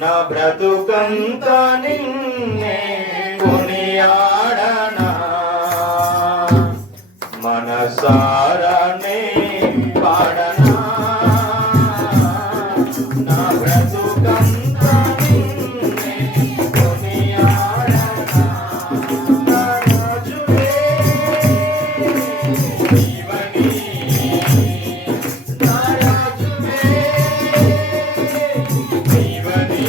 నా బ్రతుకంతా నిన్నే కొనియాడనా మనసారనే పాడనా నా బ్రతుకంతా నిన్నే కొనియాడనా నా రాజువే నీవని నా రాజువే నీవని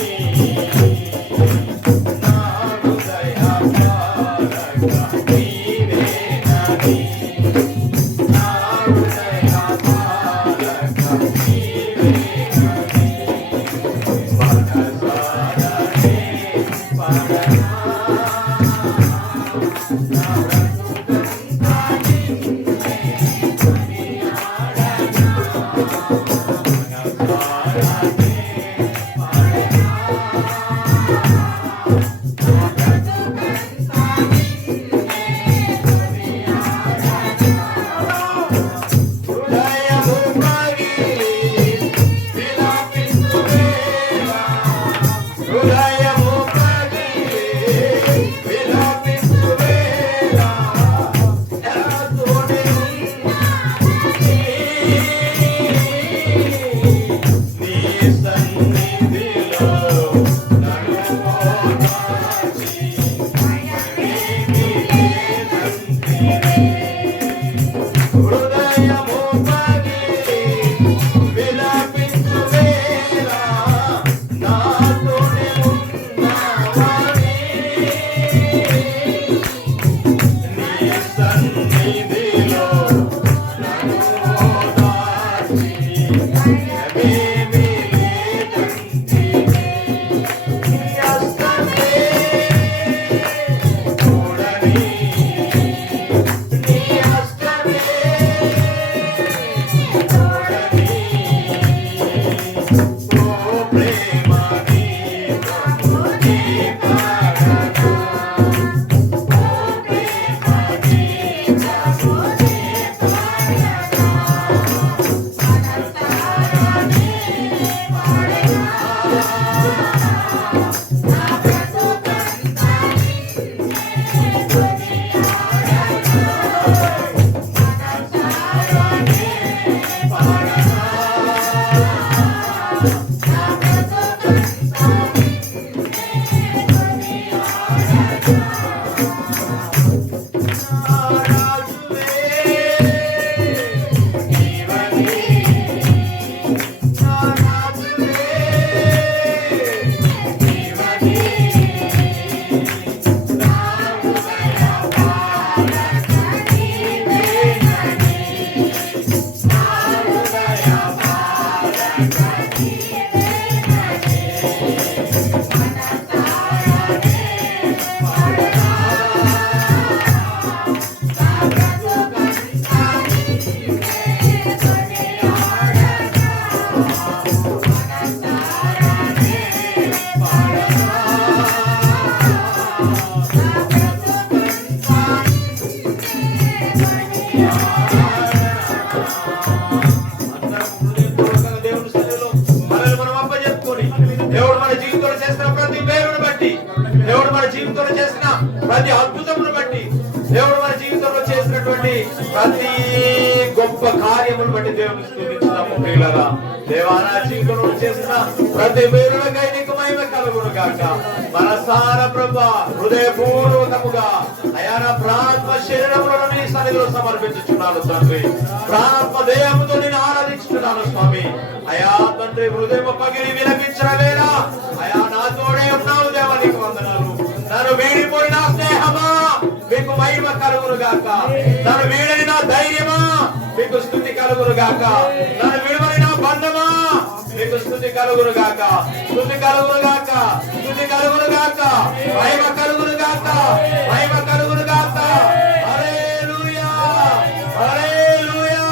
నా హృదయ పాలక నీవేనని నా హృదయ పాలక నీవేనని మనసారనే పాడనా నా బ్రతుకంతా నిన్నే కొనియాడనా మనసారనే పాడనా నా బ్రతుకంతా నిన్నే కొనియాడనా హృదయము పగిలి విలపించు వేళ హృదయము పగిలి విలపించు వేళ నాతోనే నీ సన్నిధిలో నన్ను ఓదార్చి భయమేమీ లేదంటివే హృదయము పగిలి విలపించు వేళ నాతోనే ఉన్నావని నీ సన్నిధిలో నన్ను ఓదార్చి భయమేమీ లేదంటివే నీ హస్తమే చూడని నీ హస్తమే చూడని ఓ ప్రేమ గీతము నీ పాడనా ఓ ప్రేమ గీతము నీ పాడనా మనసారనే పాడనా నా బ్రతుకంతా నిన్నే కొనియాడనా మనసారనే పాడనా నా బ్రతుకంతా నిన్నే కొనియాడనా నా రాజువే నీవని నా రాజువే నీవని నా హృదయ పాలక నీవేనని నా హృదయ పాలక నీవేనని మనసారనే పాడనా నా బ్రతుకంతా నిన్నే కొనియాడనా మనసారనే పాడనా నా బ్రతుకంతా దేవుని సన్నిధిలో మనల్ని మనం అప్పచెప్పుకొని దేవుడు మన జీవితంలో చేసిన ప్రతి మేలును బట్టి దేవుడు మన జీవితంలో చేసిన ప్రతి అద్భుతమును బట్టి దేవుడు మన జీవితంలో చేసినటువంటి ప్రతి గొప్ప కార్యమును బట్టి దేవుని స్తుతించుదాము ప్రియులారా దేవా నా జీవితంలో చేసిన ప్రతి మేలులకై నీకు మహిమ కలుగును గాక మనసార ప్రభువా హృదయపూర్వకముగా అయా నా ప్రాణాత్మ శరీరములను నీ సన్నిధిలో సమర్పించుచున్నాను తండ్రి ప్రాణాత్మ దేహముతో నేను ఆరాధించుతున్నాను స్వామి అయా తండ్రి హృదయము పగిలి విలపించిన వేళ అయా నాతోనే ఉన్నావు దేవా నీకు వందనాలు నన్ను వీడిపోయిన స్నేహమా మీకు మహిమ కలుగును గాక నన్ను వీడని నా ధైర్యమా మీకు స్తుతి కలుగును గాక నన్ను విడవని నా బంధమా మీకు స్తుతి కలుగును గాక స్తుతి కలుగును గాక స్తుతి కలుగును గాక మహిమ కలుగును గాక మహిమ కలుగును గాక హల్లెలూయా హల్లెలూయా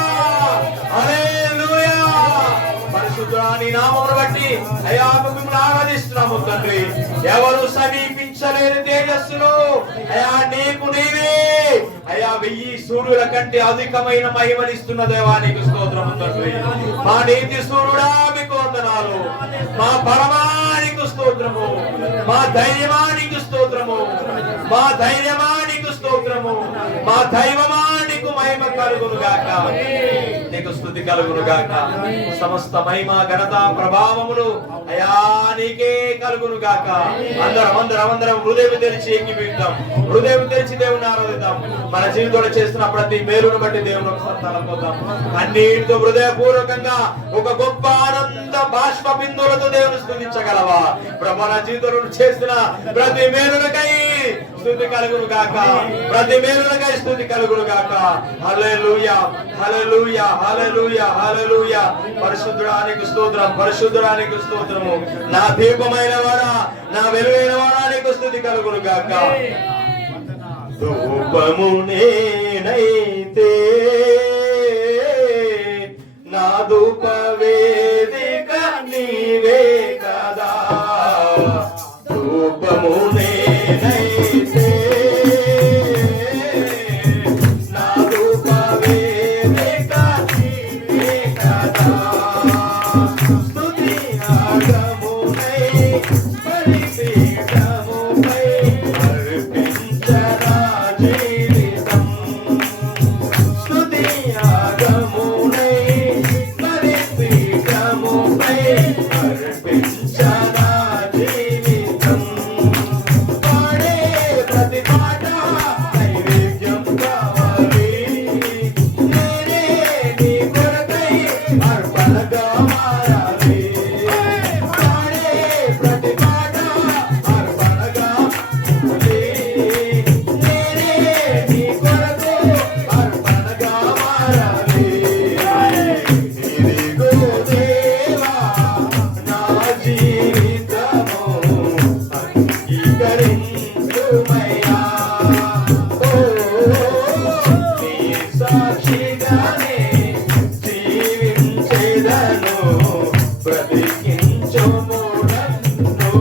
హల్లెలూయా పరిశుద్ధుడా నీ నామమును బట్టి అయ్యా మిమ్మల్ని ఆరాధిస్తున్నాము తండ్రి ఎవరు సమీపించలేని తేజస్సులో అయ్యా నీకు నీవే అయ్యా 1000 సూర్యుల కంటే అధికమైన మహిమనిస్తున్న దేవానికి స్తోత్రము తండ్రి మా నీతి సూర్యుడా మీకు వందనాలు మా బలమానికి స్తోత్రము, మా ధైర్యమానికి స్తోత్రము, మా ధైర్యమానికి స్తోత్రము, మా దైవమానికి మహిమ కలుగును గాక. నీకు స్తుతి కలుగును గాక. సమస్త మహిమ ఘనత ప్రభావములు అయా నీకే కలుగును గాక. అందరం హృదయం తెరిచి ఎక్కిపిద్దాం, హృదయం తెరిచి దేవుని ఆరాధిద్దాం. మన జీవితంలో చేస్తున్న ప్రతి మేలును బట్టి దేవుని తలపోతాం. అన్నిటితో హృదయపూర్వకంగా ఒక గొప్ప ఆనంద బాష్ప బిందువులతో దేవుని స్తుతించగలవా? ప్రభు నా జీవితంలో చేసిన ప్రతి మేలులకై స్తుతి కలుగును గాక, ప్రతి మేలులకై స్తుతి కలుగును గాక. హల్లెలూయా, హల్లెలూయా, హల్లెలూయా, హల్లెలూయా. పరిశుద్ధుడానికి స్తోత్రం, పరిశుద్ధుడానికి స్తోత్రము. నా దీపమైన వాడా, నా వెలుగైన వాడా నీకు స్తుతి కలుగును గాక. ధూపము నేనైతే నా ధూప వేదిక నీవే కదా. ధూపము నేనైతే నా ధూప వేదిక నీవే కదా. స్తుతి యాగమునై బలిపీఠముపై అర్పించనా జీవితం. స్తుతి యాగమునై బలిపీఠముపై అర్పించనా జీవితం. పాడే ప్రతి పాట నైవేద్యం కావాలి. నేనే నీ కొరకై అర్పణగా మారాలి. పాడే ప్రతి పాట అర్పణగా మారాలి. నేనే నీ కొరకు అర్పణగా మారాలి. ఇదిగో దేవా నా జీవితము అంగీకరించుమయ్యా. ఓ నీ సాక్షిగానే జీవించెదను, బ్రతికించుము నన్ను.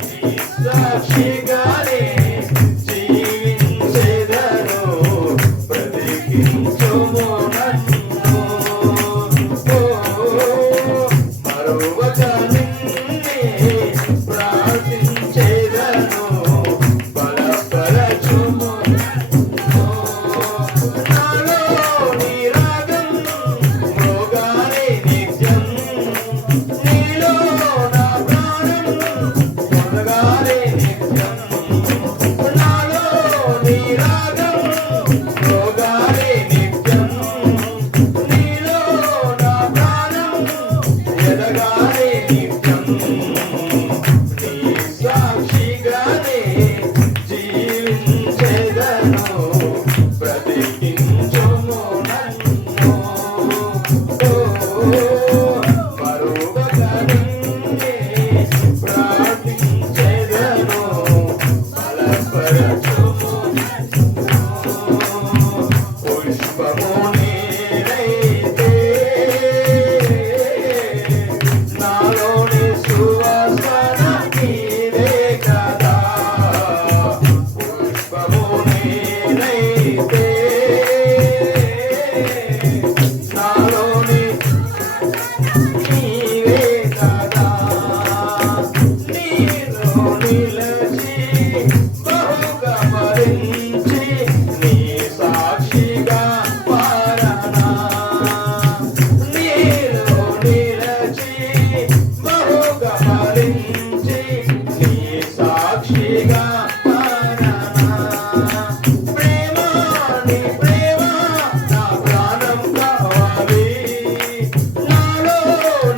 నీ సాక్షిగానే జీవించెదను, బ్రతికించుము నన్ను. మరువక నిన్నే ప్రార్థించెదను, బలపరచుము. నాలో నీ రాగం మ్రోగాలే నిత్యం. నీలో నా ప్రాణం పొందగాలే నిత్యం. నాలో నీ రాగం మ్రోగాలే నిత్యం. నీలో నా ప్రాణం ఎదగాలే నిత్యం. నీ సాక్షిగానే జీవించెదను, బ్రతికించుము నన్ను. మరువక నిన్నే ప్రార్థించెదను, బలపరచుము. పుష్పము నేనైతే నాలోని సువాసన నీవే కదా. పుష్పము నేనైతే నాలోని నీవే కదా. నీలో నిలచి బహుగా భరించి నీ సాక్షిగా మారనా. నీలో నిలచి బహుగా భరించి నీ సాక్షిగా మారనా. ప్రేమ నీ ప్రేమ నా ప్రాణం కావాలి. నాలో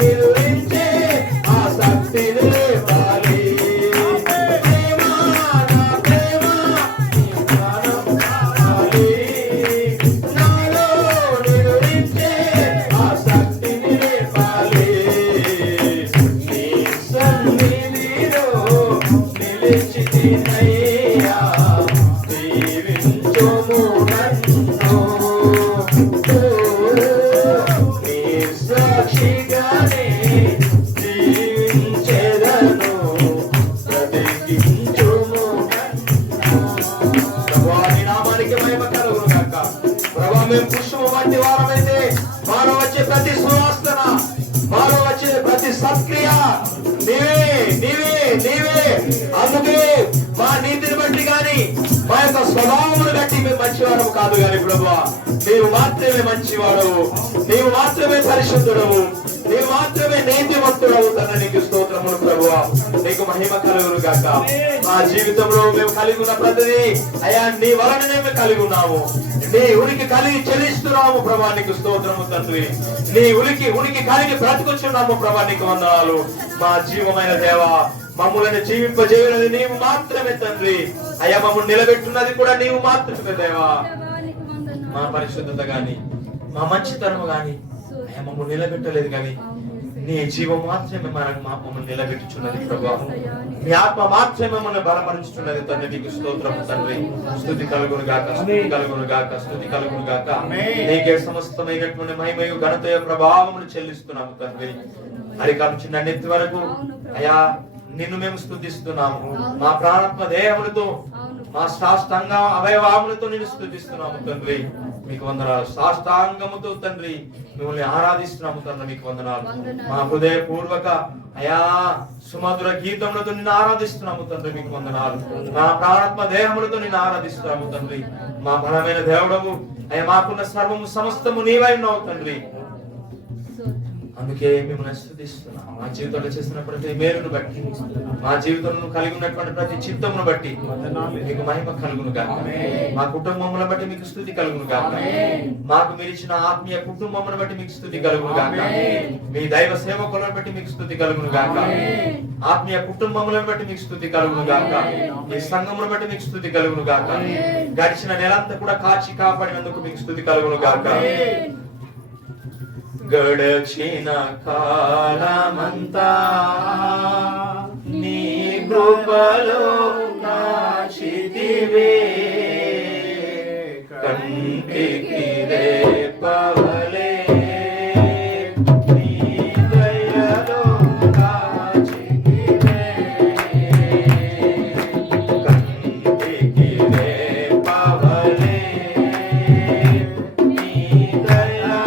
నిలువించే ఆసక్తిని లేవాలి. ప్రేమ నా ప్రేమ నీ ప్రాణం కావాలి. నాలో నిలువించే ఆసక్తిని లేవాలి. నీ సన్నిధిలో నిలిచితినయ్యా, దీవించుము నన్ను. నీ సాక్షిగానే జీవించెదను, బ్రతికించుము నన్ను. ప్రభువా నీ నామానికి మహిమ కలుగును గాక. ప్రభువా మేము పుష్పము వంటి వారమైతే మాలో వచ్చే ప్రతి సువాసన సత్క్రియ నీవే నీవే నీవే. అందుకే మా నీతిని బట్టి గాని మా యొక్క స్వభావమును బట్టి మేము మంచివాడము కాదు గాని ప్రభువా, నీవు మాత్రమే మంచివాడవు, నీవు మాత్రమే పరిశుద్ధుడవు, నీవు మాత్రమే నీతిమంతుడవు. తండ్రి నీకు స్తోత్రములు ప్రభువా, నీకు మహిమ కలుగును గాక. మా జీవితంలో మేము కలిగి ఉన్న ప్రతిదీ అయ్యా నీ వలననే మేము కలిగి ఉన్నాము. నీ ఉనికి కలిగి చెల్లిస్తున్నాము ప్రభా, నీకు స్తోత్రము తండ్రి. నీ ఉనికి కలిగి బ్రతుకుచున్నాము ప్రభా, నీకు వందనాలు. మా జీవమైన దేవా, మమ్ములను జీవింపజేయునది నీవు మాత్రమే తండ్రి. అయ్యా మమ్మల్ని నిలబెట్టున్నది కూడా నీవు మాత్రమే దేవా. మా పరిశుద్ధత గాని మా మంచితనము గాని అయ్యా మమ్మల్ని నిలబెట్టలేదు గాని నీ జీవం మాత్రమే మమ్మల్ని నిలబెట్టుచున్నది ప్రభా. నీ ఆత్మ మాత్రమే మమ్మల్ని బలపరుచుతున్నది తండ్రి. నీకు స్తోత్రము తండ్రి. స్తుతి కలుగును గాక, స్తుతి కలుగును గాక, స్తుతి కలుగును గాక. నీకే సమస్తమైనటువంటి మహిమయు ఘనతయు ప్రభావమును చెల్లిస్తున్నాము తండ్రి. అరికాలు చిన్న నెత్తి వరకు అయ్యా నిన్ను మేము స్తుతిస్తున్నాము. మా ప్రాణాత్మ దేహములతో మా సాష్టాంగ అవయవాములతో నిన్ను స్తుతిస్తున్నాము తండ్రి. మీకు వందనాలు. సాష్టాంగముతో తండ్రి మిమ్మల్ని ఆరాధిస్తున్నాము తండ్రి. మీకు వందనాలు. మా హృదయపూర్వక అయా సుమధుర గీతములతో నిన్ను ఆరాధిస్తున్నాము తండ్రి. మీకు వందనాలు. మా ప్రాణాత్మ దేహములతో నిన్ను ఆరాధిస్తున్నాము తండ్రి. మా బలమైన దేవుడవు అయ్యా, మాకున్న సర్వము సమస్తము నీవై ఉన్నావు తండ్రి. అందుకే మిమ్మల్ని స్తుతిస్తున్నాం. మా జీవితంలో చేస్తున్న ప్రతి మేలును బట్టి, మా జీవితంలో కలిగి ఉన్నటువంటి ప్రతి చిత్తమును బట్టి మీకు మహిమ కలుగును గాక. మా కుటుంబములను బట్టి మీకు స్తుతి కలుగును గాక. మాకు మీరు ఇచ్చిన ఆత్మీయ కుటుంబమును బట్టి మీకు స్తుతి కలుగును గాక. మీ దైవ సేవకులను బట్టి మీకు స్తుతి కలుగును గాక. ఆత్మీయ కుటుంబములను బట్టి మీకు స్తుతి కలుగును గాక. మీ సంఘమును బట్టి మీకు స్తుతి కలుగును గాక. గడిచిన నెలంతా కూడా కాచి కాపాడినందుకు మీకు స్తుతి కలుగును గాక. గడచిన కాలమంతా నీ కృపలో నాచితివే, కంటికి రేపవలే నీ దయలో కాచితివే, కంటికి రేపవలే నీ దయలో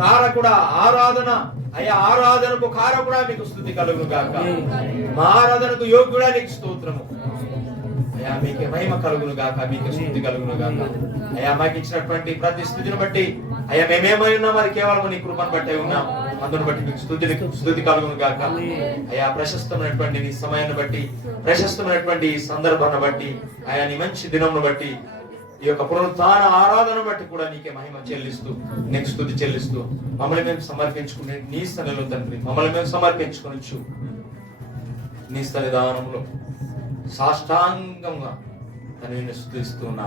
కారకుడా ఆరాధన అయ్యా, ఆరాధనకు కారకుడా మీకు స్తుతి కలుగును గాక. మా ఆరాధనకు యోగ్యుడా నీకు స్తోత్రము అయ్యా. మీకే మహిమ కలుగును గాక, మీకు స్తుతి కలుగును గాక. అయ్యా మాకు ఇచ్చినటువంటి ప్రతి స్థితిని బట్టి అయ్యా మేమేమై ఉన్నాం అది కేవలం నీ కృపను బట్టే ఉన్నాం. అందును బట్టి మీకు స్తుతి కలుగును గాక. అయ్యా ప్రశస్తమైనటువంటి నీ సమయాన్ని బట్టి, ప్రశస్తమైనటువంటి ఈ సందర్భాన్ని బట్టి, అయ్యా నీ మంచి దినమును బట్టి ఈ యొక్క పునరుత్థాన ఆరాధన బట్టి కూడా నీకే మహిమ చెల్లిస్తూ నీకు స్తుతి చెల్లిస్తూ మమ్మల్ని మేము సమర్పించుకునే నీ స్థలంలో తండ్రి మమ్మల్ని మేము సమర్పించుకొనొచ్చు నీ సన్నిధానంలో సాష్టాంగంగా నేను స్తుతిస్తున్నా